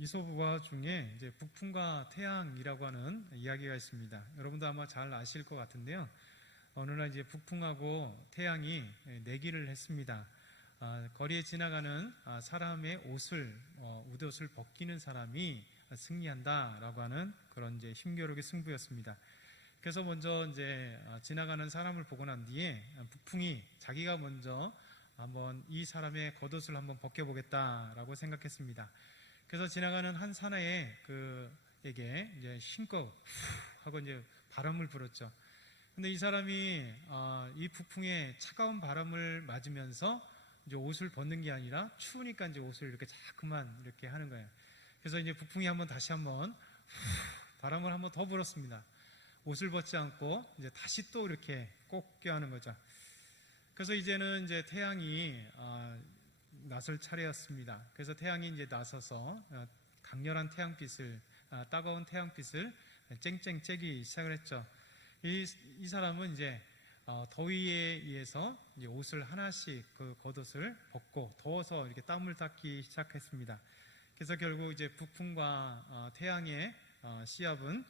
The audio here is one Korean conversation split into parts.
이솝우화 중에 이제 북풍과 태양이라고 하는 이야기가 있습니다. 여러분도 아마 잘 아실 것 같은데요. 어느 날 이제 북풍하고 태양이 내기를 했습니다. 거리에 지나가는 사람의 웃옷을 벗기는 사람이 승리한다라고 하는 그런 이제 힘겨루기 승부였습니다. 그래서 먼저 이제 지나가는 사람을 보고 난 뒤에 북풍이 자기가 먼저 한번 이 사람의 겉옷을 한번 벗겨보겠다라고 생각했습니다. 그래서 지나가는 한 사나이에 그에게 이제 힘껏 후 하고 이제 바람을 불었죠. 근데 이 사람이 이 북풍의 차가운 바람을 맞으면서 이제 옷을 벗는 게 아니라 추우니까 이제 옷을 이렇게 자꾸만 이렇게 하는 거예요. 그래서 이제 북풍이 다시 한번 바람을 한번 더 불었습니다. 옷을 벗지 않고 이제 다시 또 이렇게 꼭 껴안는 거죠. 그래서 이제는 이제 태양이 나설 차례였습니다. 그래서 태양이 이제 나서서 강렬한 태양빛을 따가운 태양빛을 쨍쨍 쬐기 시작을 했죠. 이 사람은 이제 더위에 의해서 이제 옷을 하나씩 그 겉옷을 벗고 더워서 이렇게 땀을 닦기 시작했습니다. 그래서 결국 이제 북풍과 태양의 시합은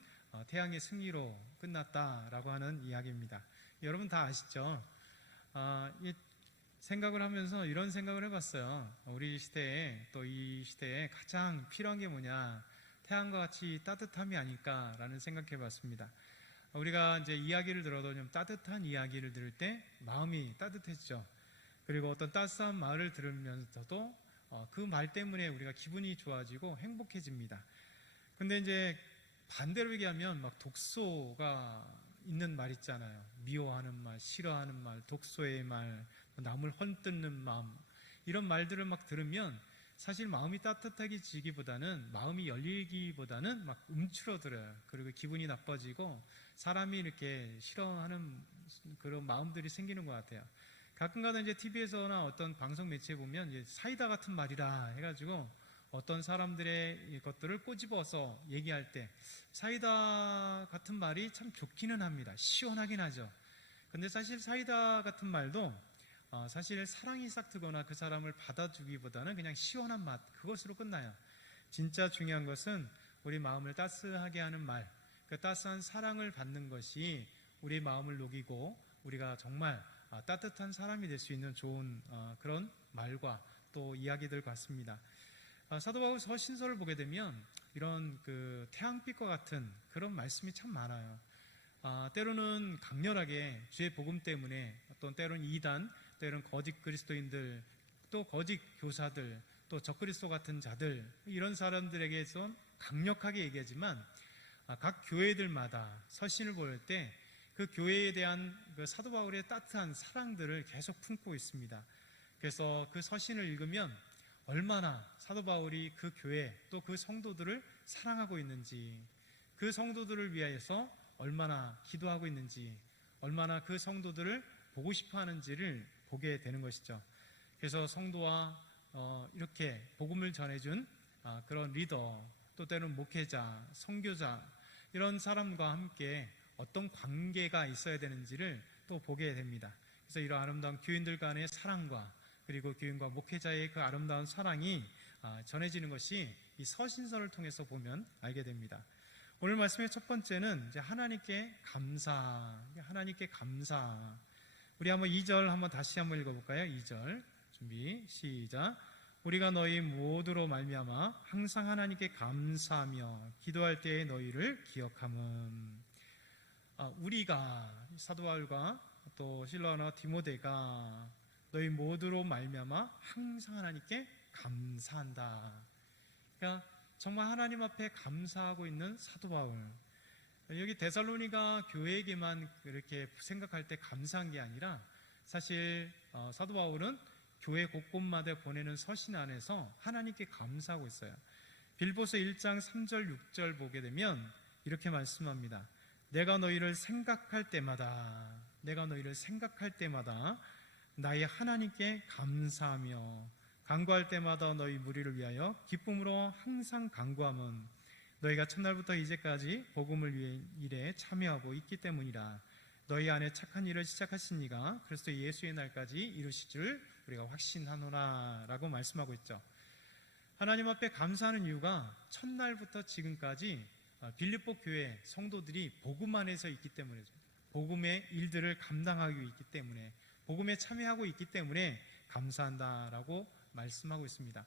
태양의 승리로 끝났다라고 하는 이야기입니다. 여러분 다 아시죠? 생각을 하면서 이런 생각을 해봤어요. 우리 시대에 또 이 시대에 가장 필요한 게 뭐냐? 태양과 같이 따뜻함이 아닐까라는 생각해봤습니다. 우리가 이제 이야기를 들어도 좀 따뜻한 이야기를 들을 때 마음이 따뜻해지죠. 그리고 어떤 따스한 말을 들으면서도 그 말 때문에 우리가 기분이 좋아지고 행복해집니다. 근데 이제 반대로 얘기하면 막 독소가 있는 말 있잖아요. 미워하는 말, 싫어하는 말, 독소의 말, 남을 헐뜯는 마음, 이런 말들을 막 들으면 사실 마음이 따뜻해지기보다는, 마음이 열리기보다는 막 움츠러들어요. 그리고 기분이 나빠지고 사람이 이렇게 싫어하는 그런 마음들이 생기는 것 같아요. 가끔가다 이제 TV에서나 어떤 방송 매체에 보면 이제 사이다 같은 말이라 해가지고 어떤 사람들의 것들을 꼬집어서 얘기할 때 사이다 같은 말이 참 좋기는 합니다. 시원하긴 하죠. 근데 사실 사이다 같은 말도 사실 사랑이 싹트거나 그 사람을 받아주기보다는 그냥 시원한 맛, 그것으로 끝나요. 진짜 중요한 것은 우리 마음을 따스하게 하는 말, 그 따스한 사랑을 받는 것이 우리 마음을 녹이고 우리가 정말 따뜻한 사람이 될 수 있는 좋은 그런 말과 또 이야기들 같습니다. 사도 바울 서신서를 보게 되면 이런 그 태양빛과 같은 그런 말씀이 참 많아요. 때로는 강렬하게 주의 복음 때문에 또 때로는 이단, 때로는 거짓 그리스도인들, 또 거짓 교사들, 또 적그리스도 같은 자들, 이런 사람들에게서 강력하게 얘기하지만 각 교회들마다 서신을 보일 때 그 교회에 대한 그 사도 바울의 따뜻한 사랑들을 계속 품고 있습니다. 그래서 그 서신을 읽으면 얼마나 사도 바울이 그 교회 또 그 성도들을 사랑하고 있는지, 그 성도들을 위하여서 얼마나 기도하고 있는지, 얼마나 그 성도들을 보고 싶어 하는지를 보게 되는 것이죠. 그래서 성도와 이렇게 복음을 전해준 그런 리더, 또 때로는 목회자, 선교자, 이런 사람과 함께 어떤 관계가 있어야 되는지를 또 보게 됩니다. 그래서 이런 아름다운 교인들 간의 사랑과 그리고 교인과 목회자의 그 아름다운 사랑이 전해지는 것이 이 서신서를 통해서 보면 알게 됩니다. 오늘 말씀의 첫 번째는 이제 하나님께 감사. 우리 한번 2절 한번 다시 한번 읽어볼까요? 2절 준비 시작. 우리가 너희 모두로 말미암아 항상 하나님께 감사하며 기도할 때에 너희를 기억함은. 우리가 사도 바울과 또 실라나 디모데가 너희 모두로 말미암아 항상 하나님께 감사한다. 그러니까 정말 하나님 앞에 감사하고 있는 사도 바울. 여기 데살로니가 교회에게만 그렇게 생각할 때 감사한 게 아니라 사실 사도 바울은 교회 곳곳마다 보내는 서신 안에서 하나님께 감사하고 있어요. 빌보서 1장 3절 6절 보게 되면 이렇게 말씀합니다. 내가 너희를 생각할 때마다 나의 하나님께 감사하며 간구할 때마다 너희 무리를 위하여 기쁨으로 항상 간구함은 너희가 첫날부터 이제까지 복음을 위해 일에 참여하고 있기 때문이라. 너희 안에 착한 일을 시작하신 이가 그리스도 예수의 날까지 이루실 줄 우리가 확신하노라 라고 말씀하고 있죠. 하나님 앞에 감사하는 이유가 첫날부터 지금까지 빌립보 교회 성도들이 복음 안에서 있기 때문이죠. 복음의 일들을 감당하고 있기 때문에, 복음에 참여하고 있기 때문에 감사한다라고 말씀하고 있습니다.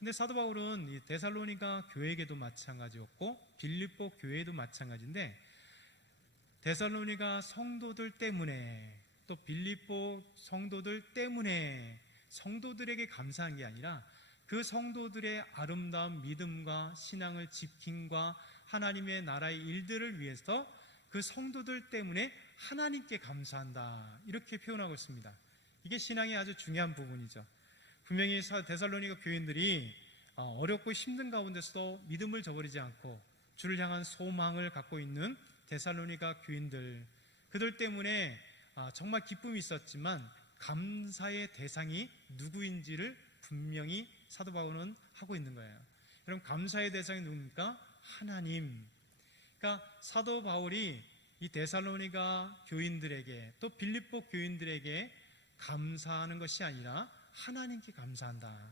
근데 사도 바울은 이 데살로니가 교회에게도 마찬가지였고 빌립보 교회도 마찬가지인데, 데살로니가 성도들 때문에 또 빌립보 성도들 때문에 성도들에게 감사한 게 아니라 그 성도들의 아름다운 믿음과 신앙을 지킴과 하나님의 나라의 일들을 위해서 그 성도들 때문에 하나님께 감사한다, 이렇게 표현하고 있습니다. 이게 신앙의 아주 중요한 부분이죠. 분명히 데살로니가 교인들이 어렵고 힘든 가운데서도 믿음을 저버리지 않고 주를 향한 소망을 갖고 있는 데살로니가 교인들, 그들 때문에 정말 기쁨이 있었지만 감사의 대상이 누구인지를 분명히 사도 바울은 하고 있는 거예요. 그럼 감사의 대상이 누굽니까? 하나님. 그러니까 사도 바울이 이 데살로니가 교인들에게 또 빌립보 교인들에게 감사하는 것이 아니라 하나님께 감사한다.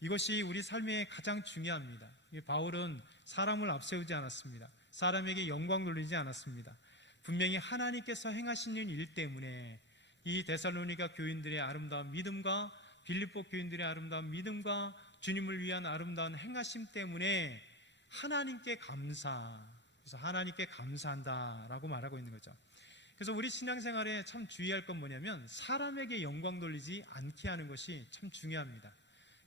이것이 우리 삶에 가장 중요합니다. 바울은 사람을 앞세우지 않았습니다. 사람에게 영광 돌리지 않았습니다. 분명히 하나님께서 행하신 일 때문에 이 데살로니가 교인들의 아름다운 믿음과 빌립보 교인들의 아름다운 믿음과 주님을 위한 아름다운 행하심 때문에 하나님께 그래서 하나님께 감사한다라고 말하고 있는 거죠. 그래서 우리 신앙생활에 참 주의할 건 뭐냐면 사람에게 영광 돌리지 않게 하는 것이 참 중요합니다.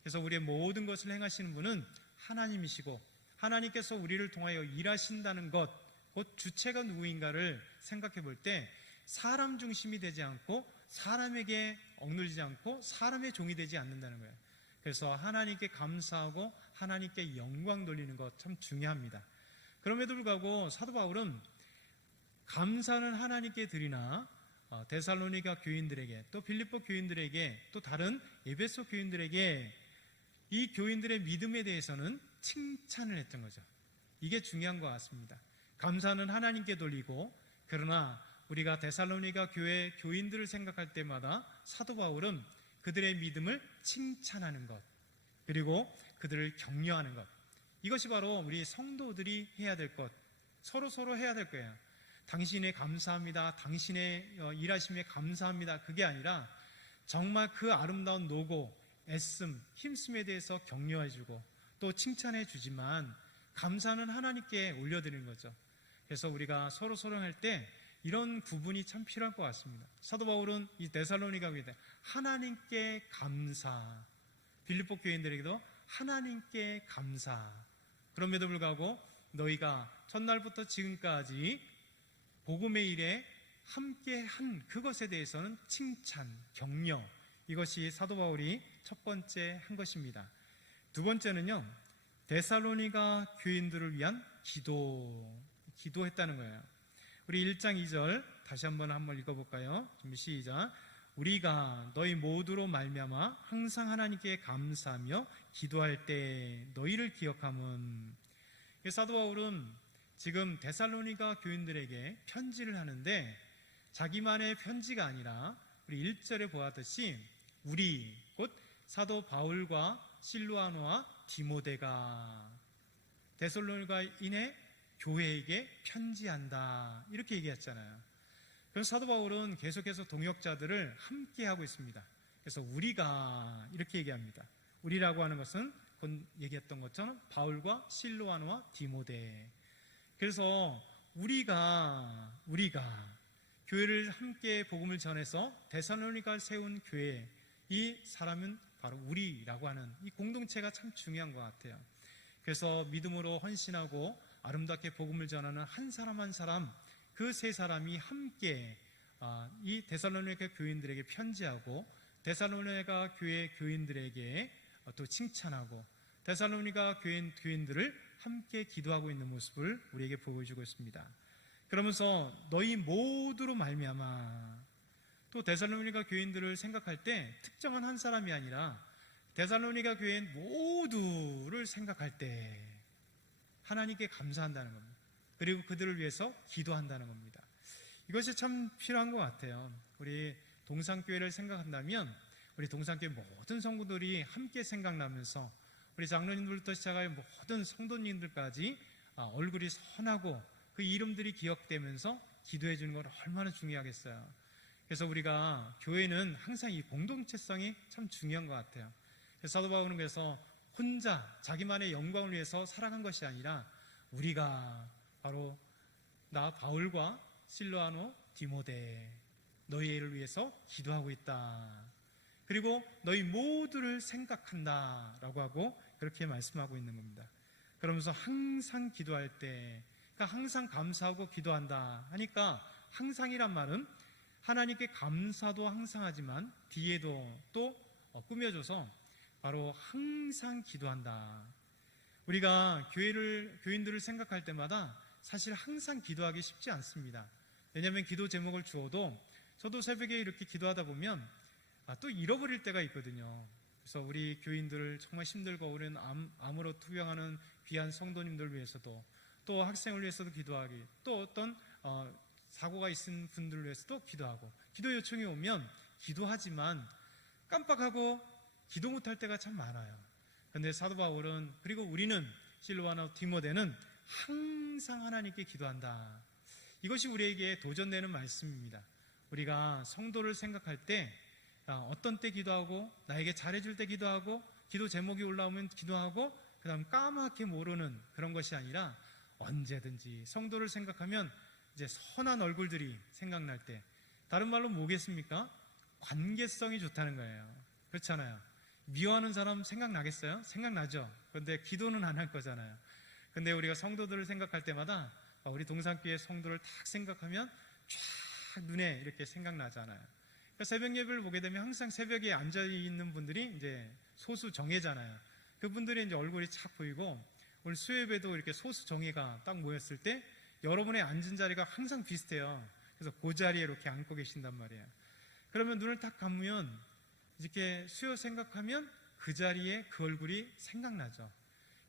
그래서 우리의 모든 것을 행하시는 분은 하나님이시고 하나님께서 우리를 통하여 일하신다는 것, 곧 주체가 누구인가를 생각해 볼 때 사람 중심이 되지 않고 사람에게 억눌리지 않고 사람의 종이 되지 않는다는 거예요. 그래서 하나님께 감사하고 하나님께 영광 돌리는 것 참 중요합니다. 그럼에도 불구하고 사도 바울은 감사는 하나님께 드리나 데살로니가 교인들에게 또 빌립보 교인들에게 또 다른 에베소 교인들에게 이 교인들의 믿음에 대해서는 칭찬을 했던 거죠. 이게 중요한 것 같습니다. 감사는 하나님께 돌리고, 그러나 우리가 데살로니가 교회 교인들을 생각할 때마다 사도 바울은 그들의 믿음을 칭찬하는 것, 그리고 그들을 격려하는 것, 이것이 바로 우리 성도들이 해야 될 것, 서로 해야 될 거예요. 당신에 감사합니다, 당신의 일하심에 감사합니다, 그게 아니라 정말 그 아름다운 노고, 애씀, 힘씀에 대해서 격려해주고 또 칭찬해주지만 감사는 하나님께 올려드리는 거죠. 그래서 우리가 서로 할 때 이런 구분이 참 필요할 것 같습니다. 사도 바울은 이 데살로니가 교회 하나님께 감사, 빌립보 교인들에게도 하나님께 감사. 그럼에도 불구하고 너희가 첫날부터 지금까지 복음의 일에 함께 한 그것에 대해서는 칭찬, 격려, 이것이 사도 바울이 첫 번째 한 것입니다. 두 번째는요, 데살로니가 교인들을 위한 기도했다는 거예요. 우리 1장 2절 다시 한번 읽어볼까요? 준비 시작. 우리가 너희 모두로 말미암아 항상 하나님께 감사하며 기도할 때 너희를 기억함은. 사도 바울은 지금 데살로니가 교인들에게 편지를 하는데 자기만의 편지가 아니라 우리 1절에 보았듯이 우리 곧 사도 바울과 실루아노와 디모데가 데살로니가인의 교회에게 편지한다, 이렇게 얘기했잖아요. 그래서 사도 바울은 계속해서 동역자들을 함께 하고 있습니다. 그래서 우리가 이렇게 얘기합니다. 우리라고 하는 것은 곧 얘기했던 것처럼 바울과 실루아노와 디모데. 그래서 우리가 교회를 함께 복음을 전해서 데살로니가를 세운 교회, 이 사람은 바로 우리라고 하는 이 공동체가 참 중요한 것 같아요. 그래서 믿음으로 헌신하고 아름답게 복음을 전하는 한 사람 한 사람, 그 세 사람이 함께 이 데살로니가 교인들에게 편지하고 데살로니가 교회 교인들에게 또 칭찬하고 데살로니가 교인들을 함께 기도하고 있는 모습을 우리에게 보여주고 있습니다. 그러면서 너희 모두로 말미암아, 또 데살로니가 교인들을 생각할 때 특정한 한 사람이 아니라 데살로니가 교인 모두를 생각할 때 하나님께 감사한다는 겁니다. 그리고 그들을 위해서 기도한다는 겁니다. 이것이 참 필요한 것 같아요. 우리 동산교회를 생각한다면 우리 동산교회 모든 성도들이 함께 생각나면서 우리 장로님들부터 시작하여 모든 성도님들까지 얼굴이 선하고 그 이름들이 기억되면서 기도해 주는 건 얼마나 중요하겠어요. 그래서 우리가 교회는 항상 이 공동체성이 참 중요한 것 같아요. 그래서 사도 바울은 그래서 혼자 자기만의 영광을 위해서 살아간 것이 아니라 우리가 바로 나 바울과 실로아노, 디모데 너희를 위해서 기도하고 있다. 그리고 너희 모두를 생각한다 라고 하고 그렇게 말씀하고 있는 겁니다. 그러면서 항상 기도할 때, 그러니까 항상 감사하고 기도한다 하니까 항상이란 말은 하나님께 감사도 항상 하지만 뒤에도 또 꾸며줘서 바로 항상 기도한다. 우리가 교인들을 생각할 때마다 사실 항상 기도하기 쉽지 않습니다. 왜냐하면 기도 제목을 주어도 저도 새벽에 이렇게 기도하다 보면 또 잃어버릴 때가 있거든요. 그래서 우리 교인들을 정말 힘들고 어려운 암으로 투병하는 귀한 성도님들 위해서도, 또 학생을 위해서도 기도하기, 또 어떤 사고가 있은 분들 위해서도 기도하고, 기도 요청이 오면 기도하지만 깜빡하고 기도 못할 때가 참 많아요. 그런데 사도 바울은, 그리고 우리는 실로아나 디모데는 항상 하나님께 기도한다. 이것이 우리에게 도전되는 말씀입니다. 우리가 성도를 생각할 때 어떤 때 기도하고, 나에게 잘해줄 때 기도하고, 기도 제목이 올라오면 기도하고, 그 다음 까맣게 모르는 그런 것이 아니라 언제든지 성도를 생각하면 이제 선한 얼굴들이 생각날 때, 다른 말로 뭐겠습니까? 관계성이 좋다는 거예요. 그렇잖아요. 미워하는 사람 생각나겠어요? 생각나죠. 그런데 기도는 안 할 거잖아요. 근데 우리가 성도들을 생각할 때마다 우리 동산교회 성도를 딱 생각하면 쫙 눈에 이렇게 생각나잖아요. 그러니까 새벽 예배를 보게 되면 항상 새벽에 앉아있는 분들이 이제 소수 정예잖아요. 그분들이 이제 얼굴이 착 보이고, 오늘 수요예배도 이렇게 소수 정예가 딱 모였을 때 여러분의 앉은 자리가 항상 비슷해요. 그래서 그 자리에 이렇게 앉고 계신단 말이에요. 그러면 눈을 딱 감으면 이렇게 수요 생각하면 그 자리에 그 얼굴이 생각나죠.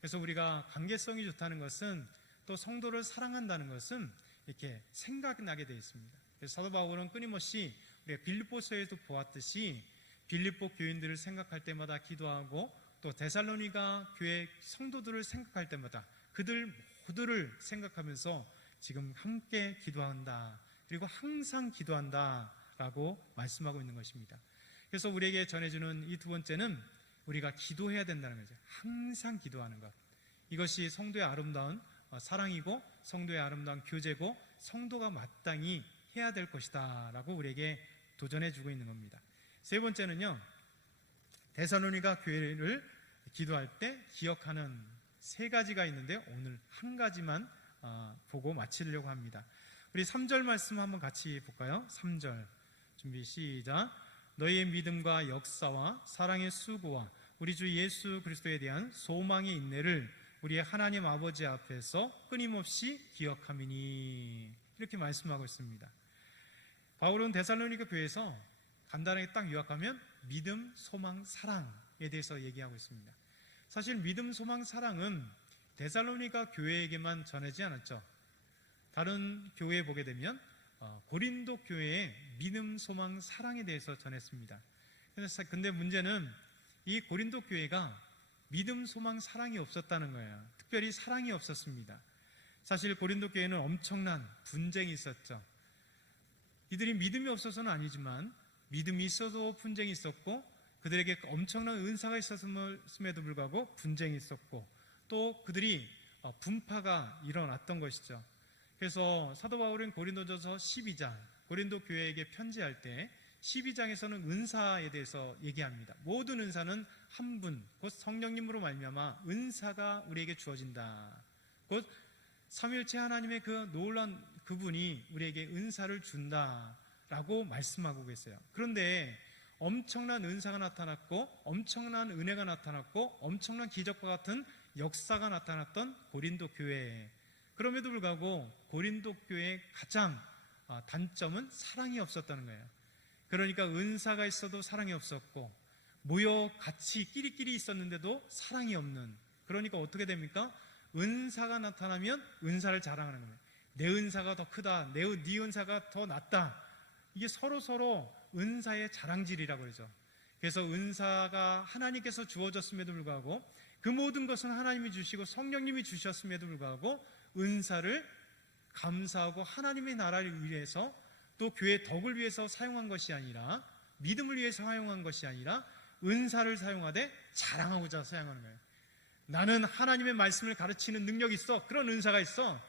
그래서 우리가 관계성이 좋다는 것은, 또 성도를 사랑한다는 것은 이렇게 생각나게 되어 있습니다. 그래서 사도 바울은 끊임없이 우리가 빌립보서에도 보았듯이 빌립보 교인들을 생각할 때마다 기도하고, 또 데살로니가 교회 성도들을 생각할 때마다 그들 모두를 생각하면서 지금 함께 기도한다, 그리고 항상 기도한다 라고 말씀하고 있는 것입니다. 그래서 우리에게 전해주는 이 두 번째는 우리가 기도해야 된다는 거죠. 항상 기도하는 것. 이것이 성도의 아름다운 사랑이고, 성도의 아름다운 교제고, 성도가 마땅히 해야 될 것이다 라고 우리에게 도전해 주고 있는 겁니다. 세 번째는요, 데살로니가 교회를 기도할 때 기억하는 세 가지가 있는데 오늘 한 가지만 보고 마치려고 합니다. 우리 3절 말씀 한번 같이 볼까요? 3절 준비 시작. 너희의 믿음과 역사와 사랑의 수고와 우리 주 예수 그리스도에 대한 소망의 인내를 우리의 하나님 아버지 앞에서 끊임없이 기억함이니, 이렇게 말씀하고 있습니다. 바울은 데살로니가 교회에서 간단하게 딱 요약하면 믿음, 소망, 사랑에 대해서 얘기하고 있습니다. 사실 믿음, 소망, 사랑은 데살로니가 교회에게만 전하지 않았죠. 다른 교회에 보게 되면 고린도 교회의 믿음, 소망, 사랑에 대해서 전했습니다. 근데 문제는 이 고린도 교회가 믿음, 소망, 사랑이 없었다는 거예요. 특별히 사랑이 없었습니다. 사실 고린도 교회는 엄청난 분쟁이 있었죠. 이들이 믿음이 없어서는 아니지만 믿음이 있어도 분쟁이 있었고, 그들에게 엄청난 은사가 있었음에도 불구하고 분쟁이 있었고, 또 그들이 분파가 일어났던 것이죠. 그래서 사도 바울은 고린도전서 12장 고린도 교회에게 편지할 때 12장에서는 은사에 대해서 얘기합니다. 모든 은사는 한 분, 곧 성령님으로 말미암아 은사가 우리에게 주어진다. 곧 삼위일체 하나님의 그 놀라운 그분이 우리에게 은사를 준다라고 말씀하고 계세요. 그런데 엄청난 은사가 나타났고, 엄청난 은혜가 나타났고, 엄청난 기적과 같은 역사가 나타났던 고린도 교회. 그럼에도 불구하고 고린도 교회의 가장 단점은 사랑이 없었다는 거예요. 그러니까 은사가 있어도 사랑이 없었고, 모여 같이 끼리끼리 있었는데도 사랑이 없는, 그러니까 어떻게 됩니까? 은사가 나타나면 은사를 자랑하는 거예요. 내 은사가 더 크다, 네 은사가 더 낫다. 이게 서로 은사의 자랑질이라고 그러죠. 그래서 은사가 하나님께서 주어졌음에도 불구하고 그 모든 것은 하나님이 주시고 성령님이 주셨음에도 불구하고 은사를 감사하고 하나님의 나라를 위해서 또 교회의 덕을 위해서 사용한 것이 아니라, 믿음을 위해서 사용한 것이 아니라 은사를 사용하되 자랑하고자 사용하는 거예요. 나는 하나님의 말씀을 가르치는 능력이 있어. 그런 은사가 있어.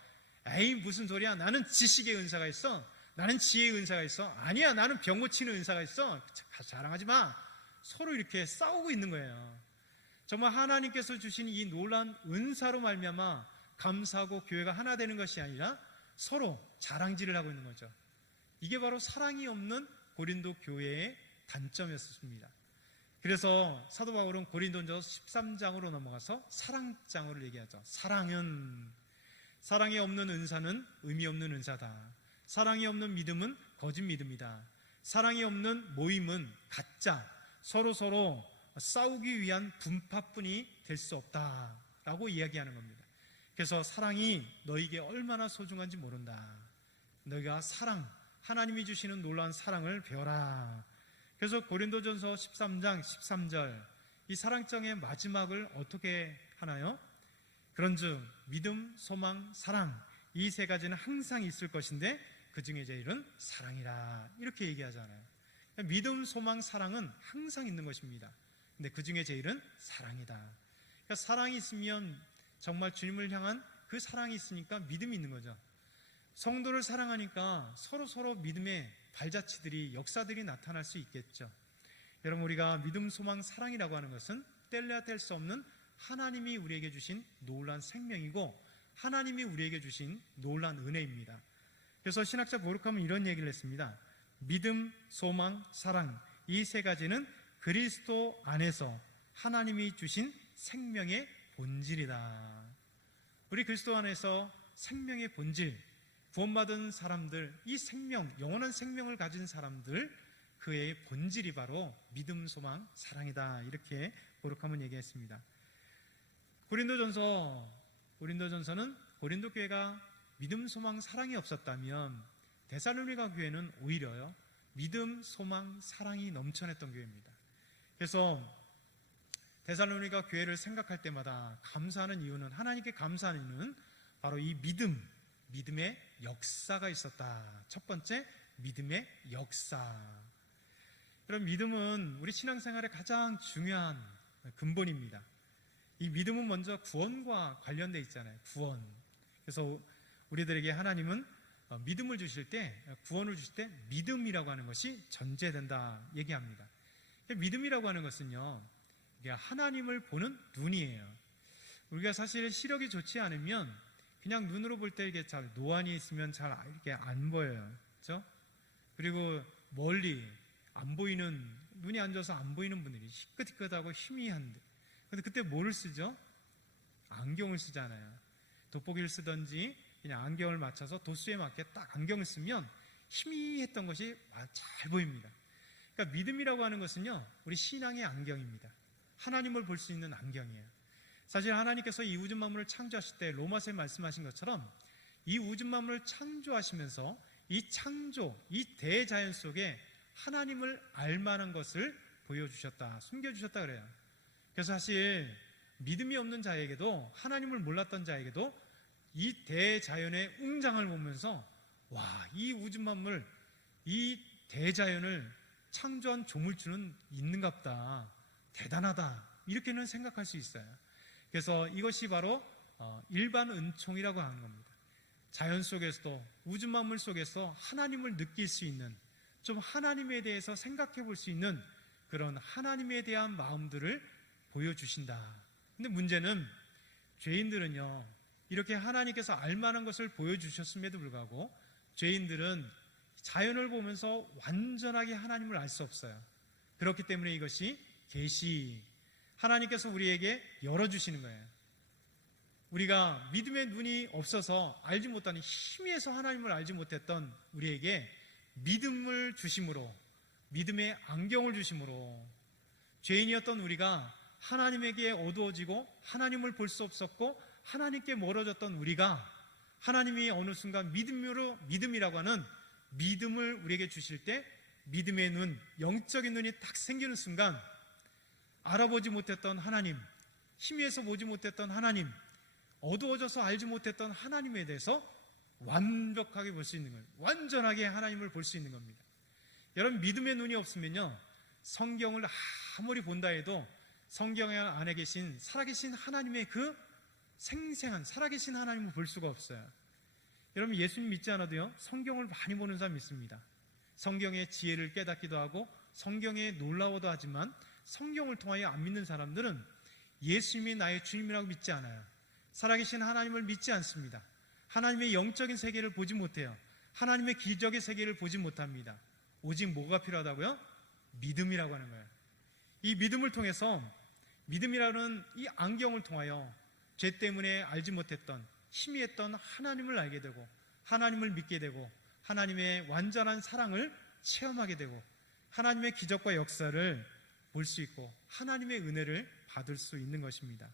에이, 무슨 소리야. 나는 지식의 은사가 있어. 나는 지혜의 은사가 있어. 아니야, 나는 병 고치는 은사가 있어. 자랑하지 마. 서로 이렇게 싸우고 있는 거예요. 정말 하나님께서 주신 이 놀라운 은사로 말미암아 감사하고 교회가 하나 되는 것이 아니라 서로 자랑질을 하고 있는 거죠. 이게 바로 사랑이 없는 고린도 교회의 단점이었습니다. 그래서 사도 바울은 고린도전서 13장으로 넘어가서 사랑장으로 얘기하죠. 사랑이 없는 은사는 의미 없는 은사다. 사랑이 없는 믿음은 거짓 믿음이다. 사랑이 없는 모임은 가짜, 서로 싸우기 위한 분파뿐이 될 수 없다라고 이야기하는 겁니다. 그래서 사랑이 너에게 얼마나 소중한지 모른다. 너희가 하나님이 주시는 놀라운 사랑을 배워라. 그래서 고린도전서 13장 13절, 이 사랑장의 마지막을 어떻게 하나요? 그런즉 믿음, 소망, 사랑, 이 세 가지는 항상 있을 것인데 그 중에 제일은 사랑이라, 이렇게 얘기하잖아요. 믿음, 소망, 사랑은 항상 있는 것입니다. 근데 그 중에 제일은 사랑이다. 그러니까 사랑이 있으면 정말 주님을 향한 그 사랑이 있으니까 믿음이 있는 거죠. 성도를 사랑하니까 서로 믿음의 발자취들이, 역사들이 나타날 수 있겠죠. 여러분, 우리가 믿음, 소망, 사랑이라고 하는 것은 뗄래야 뗄 수 없는 하나님이 우리에게 주신 놀라운 생명이고 하나님이 우리에게 주신 놀라운 은혜입니다. 그래서 신학자 보르크함은 이런 얘기를 했습니다. 믿음, 소망, 사랑, 이 세 가지는 그리스도 안에서 하나님이 주신 생명의 본질이다. 우리 그리스도 안에서 생명의 본질, 구원받은 사람들, 이 생명, 영원한 생명을 가진 사람들, 그의 본질이 바로 믿음, 소망, 사랑이다. 이렇게 보르크함은 얘기했습니다. 고린도전서는 고린도 교회가 믿음, 소망, 사랑이 없었다면 데살로니가 교회는 오히려요, 믿음, 소망, 사랑이 넘쳐났던 교회입니다. 그래서 데살로니가 교회를 생각할 때마다 감사하는 이유는, 하나님께 감사하는 이유는 바로 이 믿음의 역사가 있었다. 첫 번째, 믿음의 역사. 그럼 믿음은 우리 신앙생활의 가장 중요한 근본입니다. 이 믿음은 먼저 구원과 관련되어 있잖아요. 구원. 그래서 우리들에게 하나님은 믿음을 주실 때, 구원을 주실 때 믿음이라고 하는 것이 전제된다 얘기합니다. 믿음이라고 하는 것은요, 이게 하나님을 보는 눈이에요. 우리가 사실 시력이 좋지 않으면 그냥 눈으로 볼 때 이게 잘 노안이 있으면 잘 이렇게 안 보여요. 그렇죠? 그리고 멀리 안 보이는, 눈이 안 좋아서 안 보이는 분들이 희끗희끗하고 희미한데, 근데 그때 뭐를 쓰죠? 안경을 쓰잖아요. 돋보기를 쓰든지 그냥 안경을 맞춰서 도수에 맞게 딱 안경을 쓰면 희미했던 것이 잘 보입니다. 그러니까 믿음이라고 하는 것은요, 우리 신앙의 안경입니다. 하나님을 볼 수 있는 안경이에요. 사실 하나님께서 이 우주 만물을 창조하실 때 로마서에 말씀하신 것처럼 이 우주 만물을 창조하시면서 이 창조, 이 대자연 속에 하나님을 알만한 것을 보여주셨다, 숨겨주셨다 그래요. 그래서 사실 믿음이 없는 자에게도, 하나님을 몰랐던 자에게도 이 대자연의 웅장을 보면서 와, 이 우주 만물, 이 대자연을 창조한 조물주는 있는갑다, 대단하다, 이렇게는 생각할 수 있어요. 그래서 이것이 바로 일반 은총이라고 하는 겁니다. 자연 속에서도, 우주 만물 속에서 하나님을 느낄 수 있는, 좀 하나님에 대해서 생각해 볼 수 있는 그런 하나님에 대한 마음들을 보여주신다. 근데 문제는 죄인들은요, 이렇게 하나님께서 알만한 것을 보여주셨음에도 불구하고 죄인들은 자연을 보면서 완전하게 하나님을 알 수 없어요. 그렇기 때문에 이것이 계시, 하나님께서 우리에게 열어주시는 거예요. 우리가 믿음의 눈이 없어서 알지 못하는, 희미해서 하나님을 알지 못했던 우리에게 믿음을 주심으로, 믿음의 안경을 주심으로, 죄인이었던 우리가 하나님에게 어두워지고 하나님을 볼 수 없었고 하나님께 멀어졌던 우리가 하나님이 어느 순간 믿음이라고 하는 믿음을 우리에게 주실 때, 믿음의 눈, 영적인 눈이 딱 생기는 순간 알아보지 못했던 하나님, 희미해서 보지 못했던 하나님, 어두워져서 알지 못했던 하나님에 대해서 완벽하게 볼 수 있는 거예요. 완전하게 하나님을 볼 수 있는 겁니다. 여러분, 믿음의 눈이 없으면요, 성경을 아무리 본다 해도 성경 안에 계신 살아계신 하나님의 그 생생한 살아계신 하나님을 볼 수가 없어요. 여러분, 예수님 믿지 않아도요, 성경을 많이 보는 사람 있습니다. 성경의 지혜를 깨닫기도 하고 성경에 놀라워도 하지만 성경을 통하여 안 믿는 사람들은 예수님이 나의 주님이라고 믿지 않아요. 살아계신 하나님을 믿지 않습니다. 하나님의 영적인 세계를 보지 못해요. 하나님의 기적의 세계를 보지 못합니다. 오직 뭐가 필요하다고요? 믿음이라고 하는 거예요. 이 믿음을 통해서, 믿음이라는 이 안경을 통하여 죄 때문에 알지 못했던 희미했던 하나님을 알게 되고 하나님을 믿게 되고 하나님의 완전한 사랑을 체험하게 되고 하나님의 기적과 역사를 볼 수 있고 하나님의 은혜를 받을 수 있는 것입니다.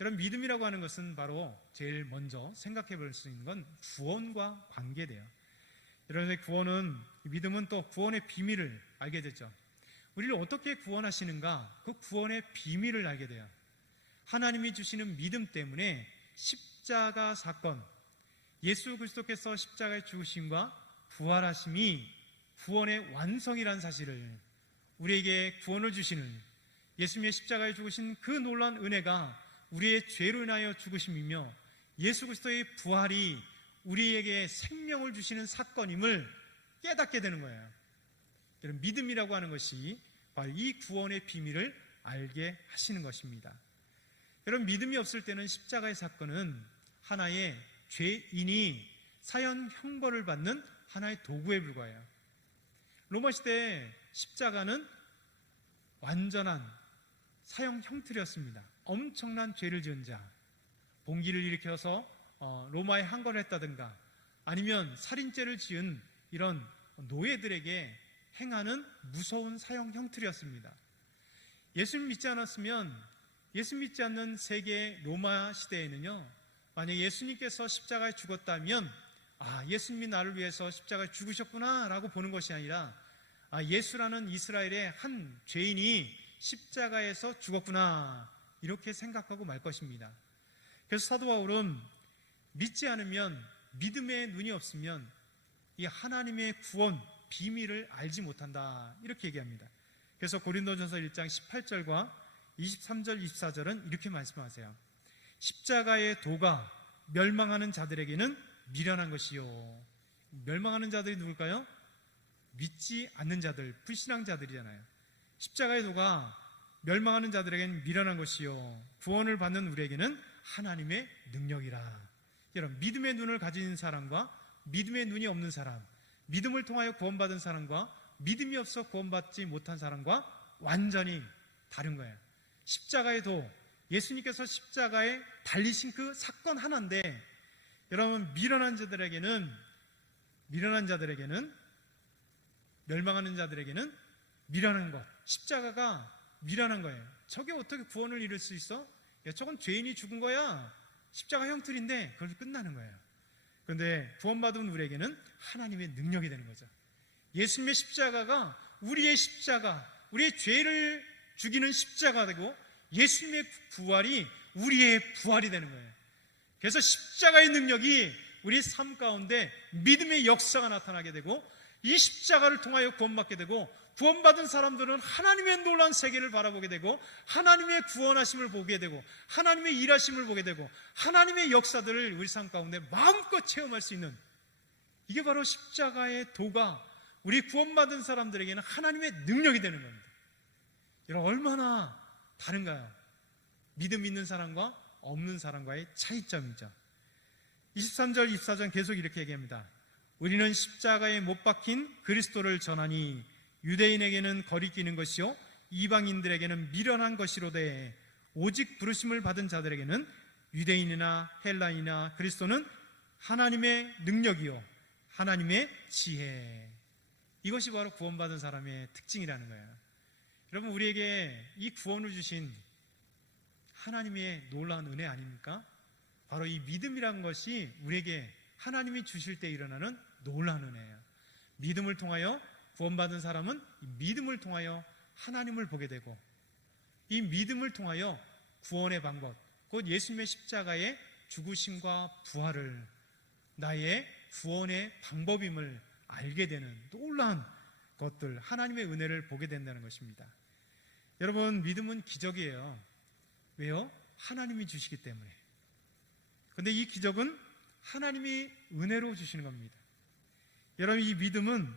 여러분, 믿음이라고 하는 것은 바로 제일 먼저 생각해 볼 수 있는 건 구원과 관계돼요. 여러분, 믿음은 또 구원의 비밀을 알게 되죠. 우리를 어떻게 구원하시는가, 그 구원의 비밀을 알게 돼요. 하나님이 주시는 믿음 때문에 십자가 사건, 예수 그리스도께서 십자가에 죽으심과 부활하심이 구원의 완성이라는 사실을, 우리에게 구원을 주시는 예수님의 십자가에 죽으신 그 놀라운 은혜가 우리의 죄로 인하여 죽으심이며 예수 그리스도의 부활이 우리에게 생명을 주시는 사건임을 깨닫게 되는 거예요. 여러분, 믿음이라고 하는 것이 바로 이 구원의 비밀을 알게 하시는 것입니다. 여러분, 믿음이 없을 때는 십자가의 사건은 하나의 죄인이 사형 형벌을 받는 하나의 도구에 불과해요. 로마 시대에 십자가는 완전한 사형 형틀이었습니다. 엄청난 죄를 지은 자, 봉기를 일으켜서 로마에 항거를 했다든가 아니면 살인죄를 지은 이런 노예들에게 행하는 무서운 사형 형틀이었습니다. 예수님 믿지 않았으면, 예수 믿지 않는 세계 로마 시대에는요, 만약 예수님께서 십자가에 죽었다면 예수님이 나를 위해서 십자가에 죽으셨구나 라고 보는 것이 아니라 예수라는 이스라엘의 한 죄인이 십자가에서 죽었구나 이렇게 생각하고 말 것입니다. 그래서 사도 바울은 믿지 않으면, 믿음의 눈이 없으면 이 하나님의 구원 비밀을 알지 못한다 이렇게 얘기합니다. 그래서 고린도전서 1장 18절과 23절 24절은 이렇게 말씀하세요. 십자가의 도가 멸망하는 자들에게는 미련한 것이요. 멸망하는 자들이 누굴까요? 믿지 않는 자들, 불신앙자들이잖아요. 십자가의 도가 멸망하는 자들에게는 미련한 것이요, 구원을 받는 우리에게는 하나님의 능력이라. 여러분, 믿음의 눈을 가진 사람과 믿음의 눈이 없는 사람, 믿음을 통하여 구원받은 사람과 믿음이 없어 구원받지 못한 사람과 완전히 다른 거예요. 십자가의 도, 예수님께서 십자가에 달리신 그 사건 하나인데, 여러분, 미련한 자들에게는, 멸망하는 자들에게는 미련한 것, 십자가가 미련한 거예요. 저게 어떻게 구원을 이룰 수 있어? 야, 저건 죄인이 죽은 거야. 십자가 형틀인데 그걸로 끝나는 거예요. 그런데 구원받은 우리에게는 하나님의 능력이 되는 거죠. 예수님의 십자가가 우리의 십자가, 우리의 죄를 죽이는 십자가가 되고 예수님의 부활이 우리의 부활이 되는 거예요. 그래서 십자가의 능력이 우리 삶 가운데 믿음의 역사가 나타나게 되고, 이 십자가를 통하여 구원받게 되고, 구원받은 사람들은 하나님의 놀라운 세계를 바라보게 되고 하나님의 구원하심을 보게 되고 하나님의 일하심을 보게 되고 하나님의 역사들을 우리 삶 가운데 마음껏 체험할 수 있는, 이게 바로 십자가의 도가 우리 구원받은 사람들에게는 하나님의 능력이 되는 겁니다. 여러분, 얼마나 다른가요? 믿음 있는 사람과 없는 사람과의 차이점이죠. 23절 24절 계속 이렇게 얘기합니다. 우리는 십자가에 못 박힌 그리스도를 전하니 유대인에게는 거리끼는 것이요 이방인들에게는 미련한 것이로되 오직 부르심을 받은 자들에게는 유대인이나 헬라인이나 그리스도는 하나님의 능력이요 하나님의 지혜. 이것이 바로 구원받은 사람의 특징이라는 거예요. 여러분, 우리에게 이 구원을 주신 하나님의 놀라운 은혜 아닙니까? 바로 이 믿음이라는 것이 우리에게 하나님이 주실 때 일어나는 놀라운 은혜예요. 믿음을 통하여 구원받은 사람은 이 믿음을 통하여 하나님을 보게 되고, 이 믿음을 통하여 구원의 방법, 곧 예수님의 십자가의 죽으심과 부활을 나의 구원의 방법임을 알게 되는 놀라운 것들, 하나님의 은혜를 보게 된다는 것입니다. 여러분, 믿음은 기적이에요. 왜요? 하나님이 주시기 때문에. 그런데 이 기적은 하나님이 은혜로 주시는 겁니다. 여러분, 이 믿음은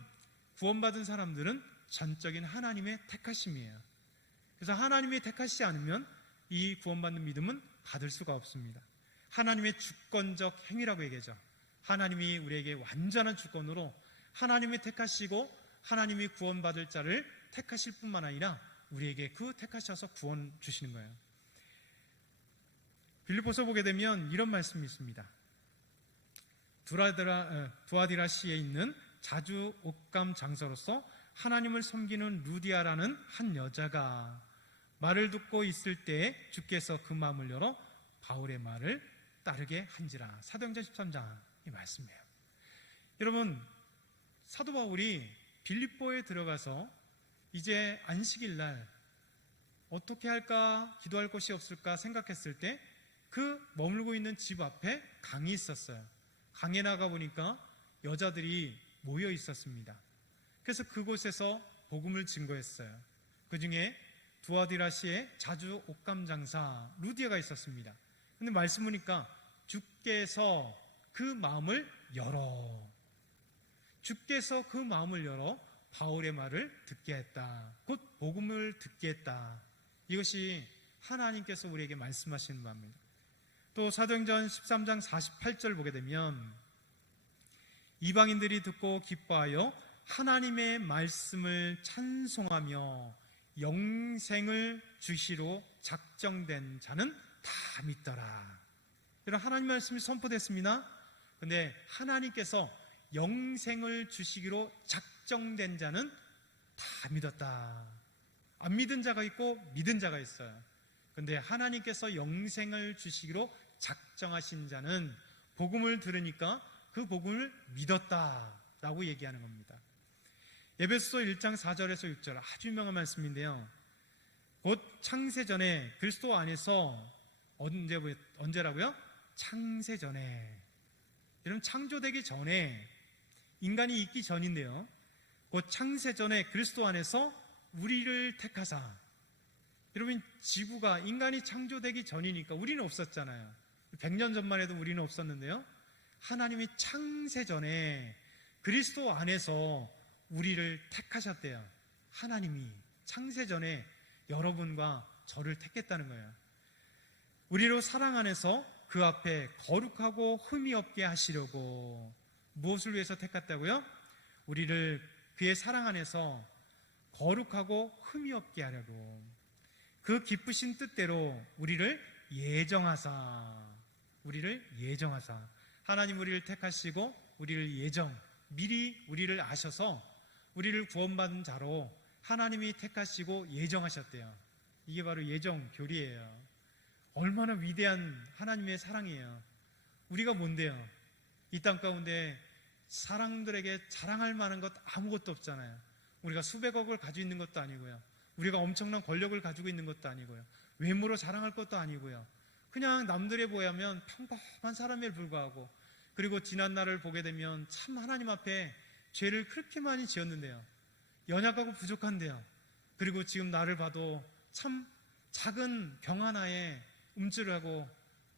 구원받은 사람들은 전적인 하나님의 택하심이에요. 그래서 하나님이 택하시지 않으면 이 구원받는 믿음은 받을 수가 없습니다. 하나님의 주권적 행위라고 얘기하죠. 하나님이 우리에게 완전한 주권으로 하나님이 택하시고 하나님이 구원받을 자를 택하실 뿐만 아니라 우리에게 그 택하셔서 구원 주시는 거예요. 빌립보서 보게 되면 이런 말씀이 있습니다. 두아디라시에 있는 자주 옷감 장사로서 하나님을 섬기는 루디아라는 한 여자가 말을 듣고 있을 때에 주께서 그 마음을 열어 바울의 말을 따르게 한지라. 사도행전 13장 이 말씀이에요. 여러분, 사도 바울이 빌립보에 들어가서 이제 안식일 날 어떻게 할까, 기도할 곳이 없을까 생각했을 때 그 머물고 있는 집 앞에 강이 있었어요. 강에 나가 보니까 여자들이 모여 있었습니다. 그래서 그곳에서 복음을 증거했어요. 그 중에 두아디라시의 자주 옷감 장사 루디아가 있었습니다. 근데 말씀 보니까 주께서 그 마음을 열어, 주께서 그 마음을 열어 바울의 말을 듣게 했다. 곧 복음을 듣게 했다. 이것이 하나님께서 우리에게 말씀하시는 바입니다. 또 사도행전 13장 48절 보게 되면 이방인들이 듣고 기뻐하여 하나님의 말씀을 찬송하며 영생을 주시로 작정된 자는 다 믿더라. 이런 하나님 말씀이 선포됐습니다. 그런데 하나님께서 영생을 주시기로 작정된 자는 다 믿었다. 안 믿은 자가 있고 믿은 자가 있어요. 그런데 하나님께서 영생을 주시기로 작정하신 자는 복음을 들으니까 그 복음을 믿었다라고 얘기하는 겁니다. 에베소서 1장 4절에서 6절 아주 유명한 말씀인데요. 곧 창세전에 그리스도 안에서 언제라고요? 창세전에. 여러분, 창조되기 전에, 인간이 있기 전인데요. 곧 창세전에 그리스도 안에서 우리를 택하사. 여러분, 지구가, 인간이 창조되기 전이니까 우리는 없었잖아요. 100년 전만 해도 우리는 없었는데요. 하나님이 창세전에 그리스도 안에서 우리를 택하셨대요. 하나님이 창세전에 여러분과 저를 택했다는 거예요. 우리로 사랑 안에서 그 앞에 거룩하고 흠이 없게 하시려고. 무엇을 위해서 택했다고요? 우리를 그의 사랑 안에서 거룩하고 흠이 없게 하려고. 그 기쁘신 뜻대로 우리를 예정하사. 하나님 우리를 택하시고 우리를 미리 우리를 아셔서 우리를 구원받은 자로 하나님이 택하시고 예정하셨대요. 이게 바로 예정 교리예요. 얼마나 위대한 하나님의 사랑이에요. 우리가 뭔데요? 이 땅 가운데 사람들에게 자랑할 만한 것 아무것도 없잖아요. 우리가 수백억을 가지고 있는 것도 아니고요. 우리가 엄청난 권력을 가지고 있는 것도 아니고요. 외모로 자랑할 것도 아니고요. 그냥 남들에 보이면 평범한 사람에 불과하고, 그리고 지난 날을 보게 되면 참 하나님 앞에 죄를 그렇게 많이 지었는데요. 연약하고 부족한데요. 그리고 지금 나를 봐도 참 작은 병 하나에 움찔을 하고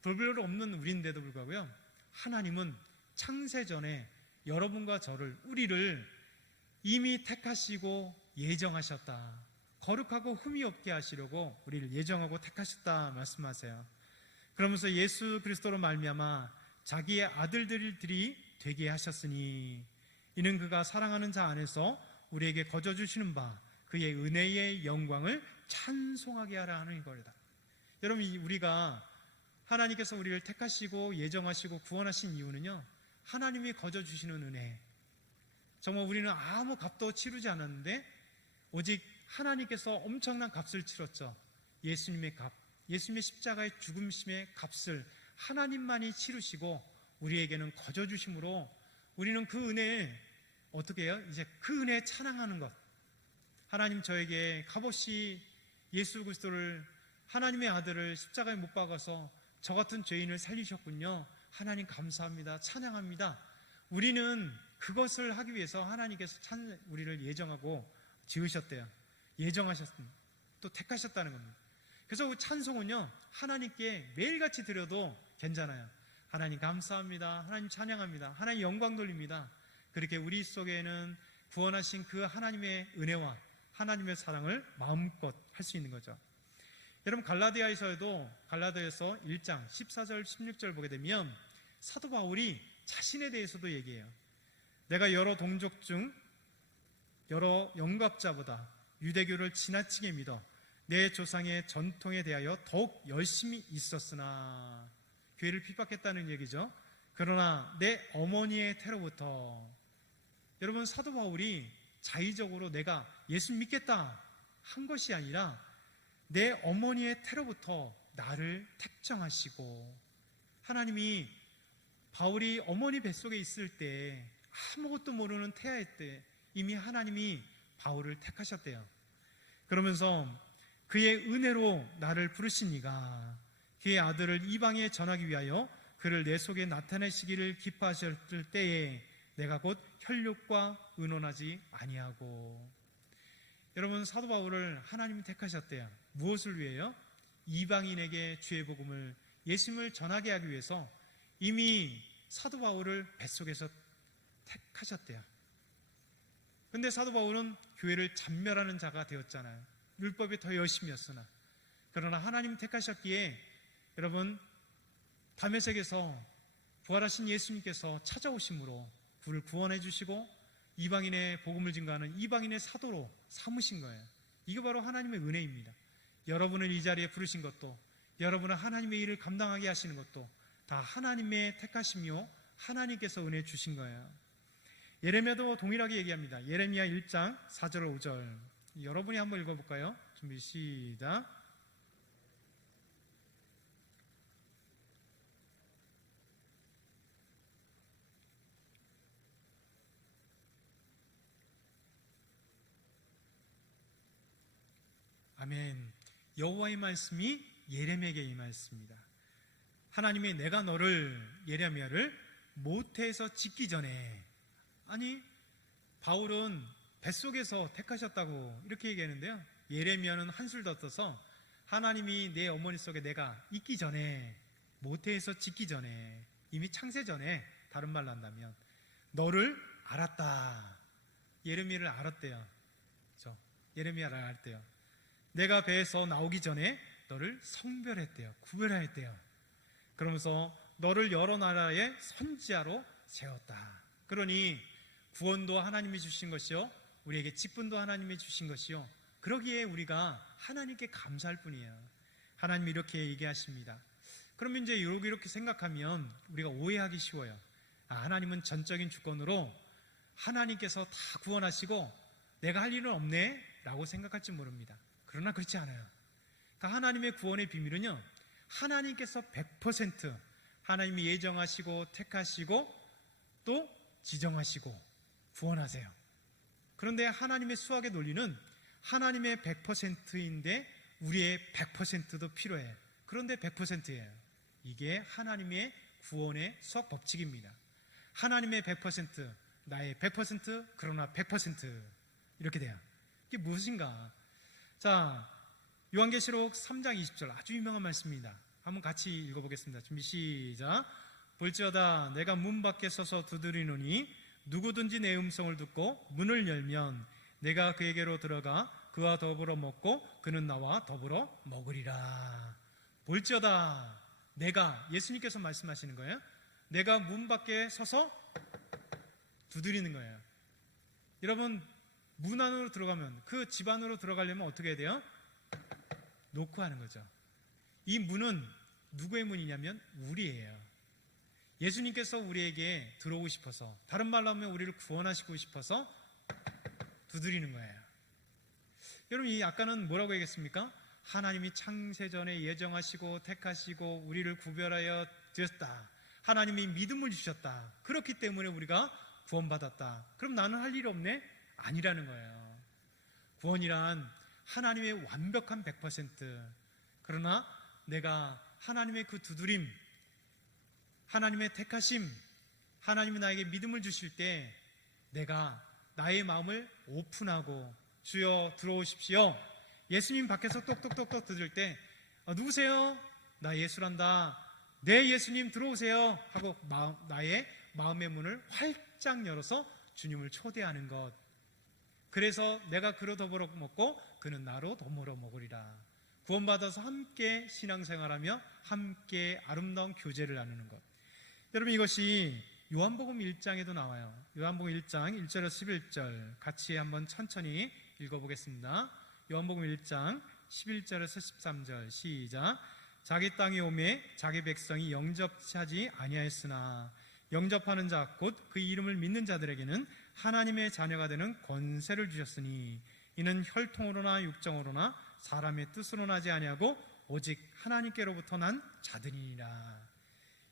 별별 없는 우리인데도 불구하고요. 하나님은 창세전에 여러분과 저를, 우리를 이미 택하시고 예정하셨다. 거룩하고 흠이 없게 하시려고 우리를 예정하고 택하셨다 말씀하세요. 그러면서 예수 그리스도로 말미암아 자기의 아들들이 되게 하셨으니 이는 그가 사랑하는 자 안에서 우리에게 거저 주시는 바 그의 은혜의 영광을 찬송하게 하라 하는 거다. 여러분, 우리가 하나님께서 우리를 택하시고 예정하시고 구원하신 이유는요, 하나님이 거저 주시는 은혜. 정말 우리는 아무 값도 치르지 않았는데 오직 하나님께서 엄청난 값을 치렀죠. 예수님의 값, 예수님의 십자가의 죽음심의 값을 하나님만이 치르시고 우리에게는 거저 주심으로 우리는 그 은혜에 어떻게 해요? 이제 그 은혜에 찬양하는 것. 하나님 저에게 값없이 예수 그리스도를 하나님의 아들을 십자가에 못 박아서 저 같은 죄인을 살리셨군요. 하나님 감사합니다. 찬양합니다. 우리는 그것을 하기 위해서 하나님께서 우리를 예정하고 지으셨대요. 예정하셨습니다. 또 택하셨다는 겁니다. 그래서 그 찬송은요, 하나님께 매일같이 드려도 괜찮아요. 하나님 감사합니다. 하나님 찬양합니다. 하나님 영광 돌립니다. 그렇게 우리 속에는 구원하신 그 하나님의 은혜와 하나님의 사랑을 마음껏 할 수 있는 거죠. 여러분, 갈라디아서 1장 14절 16절 보게 되면 사도 바울이 자신에 대해서도 얘기해요. 내가 여러 동족 중 여러 영갑자보다 유대교를 지나치게 믿어 내 조상의 전통에 대하여 더욱 열심히 있었으나, 교회를 핍박했다는 얘기죠. 그러나 내 어머니의 태로부터, 여러분, 사도 바울이 자의적으로 내가 예수 믿겠다 한 것이 아니라 내 어머니의 태로부터 나를 택정하시고, 하나님이 바울이 어머니 뱃속에 있을 때 아무것도 모르는 태아일 때 이미 하나님이 바울을 택하셨대요. 그러면서 그의 은혜로 나를 부르시니가 그의 아들을 이방에 전하기 위하여 그를 내 속에 나타내시기를 기뻐하셨을 때에 내가 곧 혈육과 의논하지 아니하고. 여러분, 사도 바울을 하나님이 택하셨대요. 무엇을 위해요? 이방인에게 주의 복음을, 예수님을 전하게 하기 위해서 이미 사도 바울을 뱃속에서 택하셨대요. 그런데 사도 바울은 교회를 잔멸하는 자가 되었잖아요. 율법이 더 열심이었으나. 그러나 하나님 택하셨기에 여러분, 다메섹에서 부활하신 예수님께서 찾아오심으로 그를 구원해 주시고 이방인의 복음을 증거하는 이방인의 사도로 삼으신 거예요. 이게 바로 하나님의 은혜입니다. 여러분을 이 자리에 부르신 것도, 여러분을 하나님의 일을 감당하게 하시는 것도 다 하나님의 택하심이요 하나님께서 은혜 주신 거예요. 예레미야도 동일하게 얘기합니다. 예레미야 1장 4절 5절 여러분이 한번 읽어볼까요? 준비 시작. 아멘. 여호와의 말씀이 예레미야에게 임하였습니다. 하나님이 내가 너를, 예레미야를 모태에서 짓기 전에, 아니 바울은 뱃속에서 택하셨다고 이렇게 얘기하는데요, 예레미야는 한술 더 떠서 하나님이 내 어머니 속에 내가 있기 전에, 모태에서 짓기 전에, 이미 창세 전에, 다른 말로 한다면 너를 알았다. 예레미야를 알았대요. 그렇죠? 예레미야를 알았대요. 내가 배에서 나오기 전에 너를 성별했대요. 구별하였대요. 그러면서 너를 여러 나라의 선지자로 세웠다. 그러니 구원도 하나님이 주신 것이요, 우리에게 직분도 하나님이 주신 것이요, 그러기에 우리가 하나님께 감사할 뿐이에요. 하나님이 이렇게 얘기하십니다. 그러면 이제 이렇게 생각하면 우리가 오해하기 쉬워요. 하나님은 전적인 주권으로 하나님께서 다 구원하시고 내가 할 일은 없네 라고 생각할지 모릅니다. 그러나 그렇지 않아요. 하나님의 구원의 비밀은요, 하나님께서 100% 하나님이 예정하시고 택하시고 또 지정하시고 구원하세요. 그런데 하나님의 수학의 논리는 하나님의 100%인데 우리의 100%도 필요해요. 그런데 100%예요. 이게 하나님의 구원의 수학 법칙입니다. 하나님의 100%, 나의 100%, 그러나 100% 이렇게 돼요. 이게 무엇인가? 자, 요한계시록 3장 20절 아주 유명한 말씀입니다. 한번 같이 읽어보겠습니다. 준비 시작. 볼지어다 내가 문 밖에 서서 두드리노니 누구든지 내 음성을 듣고 문을 열면 내가 그에게로 들어가 그와 더불어 먹고 그는 나와 더불어 먹으리라. 볼지어다, 내가, 예수님께서 말씀하시는 거예요. 내가 문 밖에 서서 두드리는 거예요. 여러분, 문 안으로 들어가면, 그 집 안으로 들어가려면 어떻게 해야 돼요? 놓고 하는 거죠. 이 문은 누구의 문이냐면 우리예요. 예수님께서 우리에게 들어오고 싶어서, 다른 말로 하면 우리를 구원하시고 싶어서 두드리는 거예요. 여러분, 이 아까는 뭐라고 얘기했습니까? 하나님이 창세전에 예정하시고 택하시고 우리를 구별하여 드렸다. 하나님이 믿음을 주셨다. 그렇기 때문에 우리가 구원받았다. 그럼 나는 할 일이 없네? 아니라는 거예요. 구원이란 하나님의 완벽한 100%, 그러나 내가 하나님의 그 두드림, 하나님의 택하심, 하나님이 나에게 믿음을 주실 때 내가 나의 마음을 오픈하고 주여 들어오십시오. 예수님 밖에서 똑똑똑똑 들을 때 누구세요? 나 예수란다. 네, 예수님 들어오세요 하고 나의 마음의 문을 활짝 열어서 주님을 초대하는 것. 그래서 내가 그로 더불어 먹고 그는 나로 더불어 먹으리라. 구원받아서 함께 신앙생활하며 함께 아름다운 교제를 나누는 것. 여러분, 이것이 요한복음 1장에도 나와요. 요한복음 1장 1절에서 11절 같이 한번 천천히 읽어보겠습니다. 요한복음 1장 11절에서 13절 시작. 자기 땅에 오매 자기 백성이 영접하지 아니하였으나 영접하는 자 곧 그 이름을 믿는 자들에게는 하나님의 자녀가 되는 권세를 주셨으니 이는 혈통으로나 육정으로나 사람의 뜻으로 나지 아니하고 오직 하나님께로부터 난 자들이니라.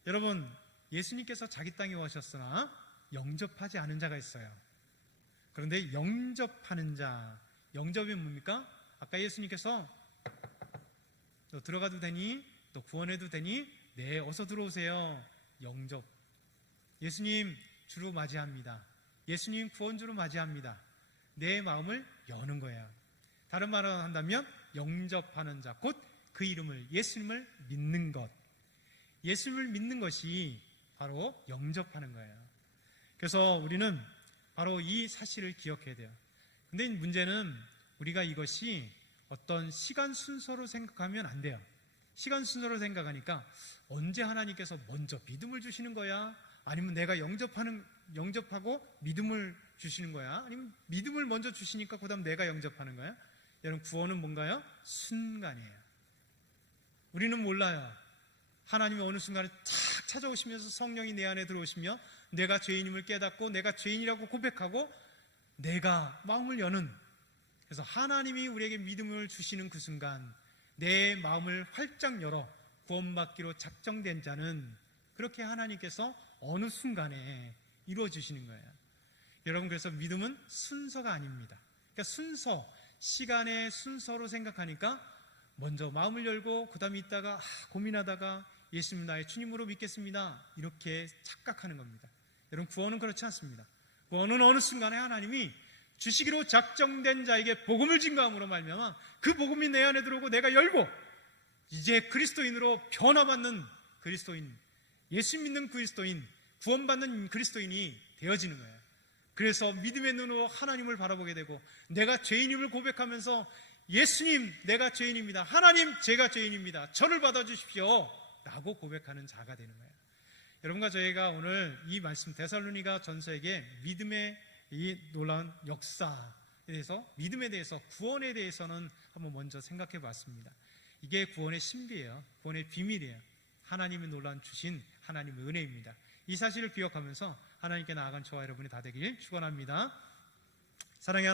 여러분, 예수님께서 자기 땅에 오셨으나 영접하지 않은 자가 있어요. 그런데 영접하는 자, 영접이 뭡니까? 아까 예수님께서 너 들어가도 되니? 너 구원해도 되니? 네, 어서 들어오세요. 영접. 예수님 주로 맞이합니다. 예수님 구원주로 맞이합니다. 내 마음을 여는 거예요. 다른 말로 한다면 영접하는 자, 곧 그 이름을, 예수님을 믿는 것. 예수님을 믿는 것이 바로 영접하는 거예요. 그래서 우리는 바로 이 사실을 기억해야 돼요. 근데 문제는 우리가 이것이 어떤 시간 순서로 생각하면 안 돼요. 시간 순서로 생각하니까 언제 하나님께서 먼저 믿음을 주시는 거야? 아니면 내가 영접하고 믿음을 주시는 거야? 아니면 믿음을 먼저 주시니까 그 다음 내가 영접하는 거야? 여러분, 구원은 뭔가요? 순간이에요. 우리는 몰라요. 하나님이 어느 순간에 탁 찾아오시면서 성령이 내 안에 들어오시며 내가 죄인임을 깨닫고 내가 죄인이라고 고백하고 내가 마음을 여는, 그래서 하나님이 우리에게 믿음을 주시는 그 순간 내 마음을 활짝 열어 구원받기로 작정된 자는 그렇게 하나님께서 어느 순간에 이루어주시는 거예요. 여러분, 그래서 믿음은 순서가 아닙니다. 그러니까 순서, 시간의 순서로 생각하니까 먼저 마음을 열고 그 다음에 있다가 고민하다가 예수님 나의 주님으로 믿겠습니다 이렇게 착각하는 겁니다. 여러분, 구원은 그렇지 않습니다. 구원은 어느 순간에 하나님이 주시기로 작정된 자에게 복음을 증거함으로 말미암아 그 복음이 내 안에 들어오고 내가 열고 이제 그리스도인으로 변화받는 그리스도인, 예수 믿는 그리스도인, 구원받는 그리스도인이 되어지는 거예요. 그래서 믿음의 눈으로 하나님을 바라보게 되고 내가 죄인임을 고백하면서 예수님 내가 죄인입니다, 하나님 제가 죄인입니다, 저를 받아주십시오 라고 고백하는 자가 되는 거예요. 여러분과 저희가 오늘 이 말씀 데살로니가 전서에게 믿음의 이 놀라운 역사에 대해서, 믿음에 대해서, 구원에 대해서는 한번 먼저 생각해 봤습니다. 이게 구원의 신비예요. 구원의 비밀이에요. 하나님이 놀라운 주신 하나님의 은혜입니다. 이 사실을 기억하면서 하나님께 나아간 저와 여러분이 다 되길 축원합니다. 사랑하는